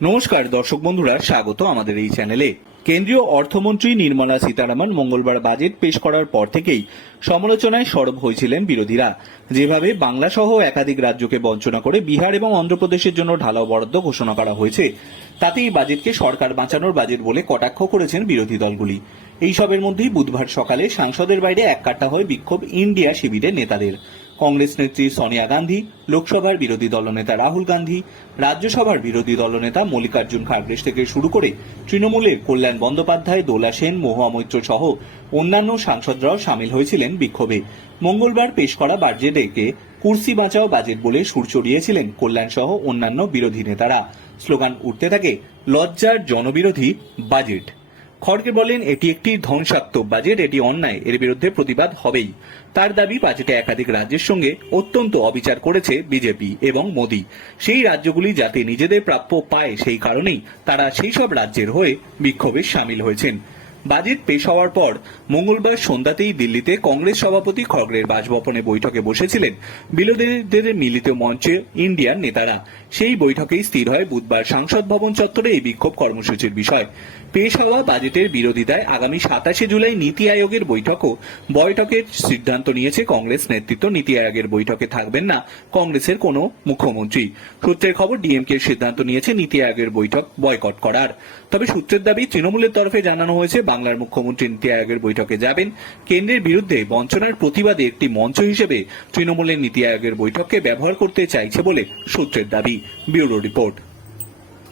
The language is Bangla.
নমস্কার, দর্শক বন্ধুরা, স্বাগত আমাদের এই চ্যানেলে। কেন্দ্রীয় অর্থমন্ত্রী নির্মলা সীতারামন মঙ্গলবার বাজেট পেশ করার পর থেকেই সমালোচনায় সরব হয়েছিলেন বিরোধীরা। যেভাবে বাংলা সহ একাধিক রাজ্যকে বঞ্চনা করে বিহার এবং অন্ধ্রপ্রদেশের জন্য ঢালাও বরাদ্দ ঘোষণা করা হয়েছে তাতে এই বাজেটকে সরকার বাঁচানোর বাজেট বলে কটাক্ষ করেছেন বিরোধী দলগুলি। এইসবের মধ্যেই বুধবার সকালে সাংসদের বাইরে এক কাট্টা হয়ে বিক্ষোভ ইন্ডিয়া শিবিরের নেতাদের। কংগ্রেস নেত্রী সোনিয়া গান্ধী, লোকসভার বিরোধী দলনেতা রাহুল গান্ধী, রাজ্যসভার বিরোধী দলনেতা মল্লিকার্জুন খারগেশ থেকে শুরু করে তৃণমূলের কল্যাণ বন্দ্যোপাধ্যায়, দোলা সেন, মহুয়া মৈত্র সহ অন্যান্য সাংসদরাও সামিল হয়েছিলেন বিক্ষোভে। মঙ্গলবার পেশ করা বাজেটকে কুর্সি বাঁচাও বাজেট বলে সুর চড়িয়েছিলেন কল্যাণ সহ অন্যান্য বিরোধী নেতারা। স্লোগান উঠতে থাকে, লজ্জার জনবিরোধী বাজেট খড়গে বলেন, এটি একটি ধ্বংসাত্মক বাজেট, এটি অন্যায়, এর বিরুদ্ধে প্রতিবাদ হবেই। তার দাবি, বাজেটে একাধিক রাজ্যের সঙ্গে অত্যন্ত অবিচার করেছে বিজেপি এবং মোদী। সেই রাজ্যগুলি যাতে নিজেদের প্রাপ্য পায় সেই কারণেই তারা সেই সব রাজ্যের হয়ে বিক্ষোভে সামিল হয়েছেন। বাজেট পেশ হওয়ার পর মঙ্গলবার সন্ধ্যাতেই দিল্লিতে কংগ্রেস সভাপতি খড়গের বাসভবনে বৈঠকে বসেছিলেন বিরোধীদের মিলিত মঞ্চে ইন্ডিয়ান নেতারা। সেই বৈঠকেই স্থির হয় বুধবার সাংসদ ভবন চত্বরে এই বিক্ষোভ কর্মসূচির বিষয়। পেশ হওয়া বাজেটের বিরোধিতায় আগামী সাতাশে জুলাই নীতি আয়োগের বৈঠকও বৈঠকের সিদ্ধান্ত নিয়েছে কংগ্রেস নেতৃত্ব। নীতি আয়োগের বৈঠকে থাকবেন না কংগ্রেসের কোনো মুখ্যমন্ত্রী। সূত্রের খবর, ডিএমকে সিদ্ধান্ত নিয়েছে নীতি আয়োগের বৈঠক বয়কট করার। তবে সূত্রের দাবি, তৃণমূলের তরফে জানানো হয়েছে বাংলার মুখ্যমন্ত্রী নীতি আয়োগের বৈঠকে যাবেন। কেন্দ্রের বিরুদ্ধে বঞ্চনার প্রতিবাদে একটি মঞ্চ হিসেবে তৃণমূলের নীতি আয়োগের বৈঠককে ব্যবহার করতে চাইছে বলে সূত্রের দাবি। Bureau report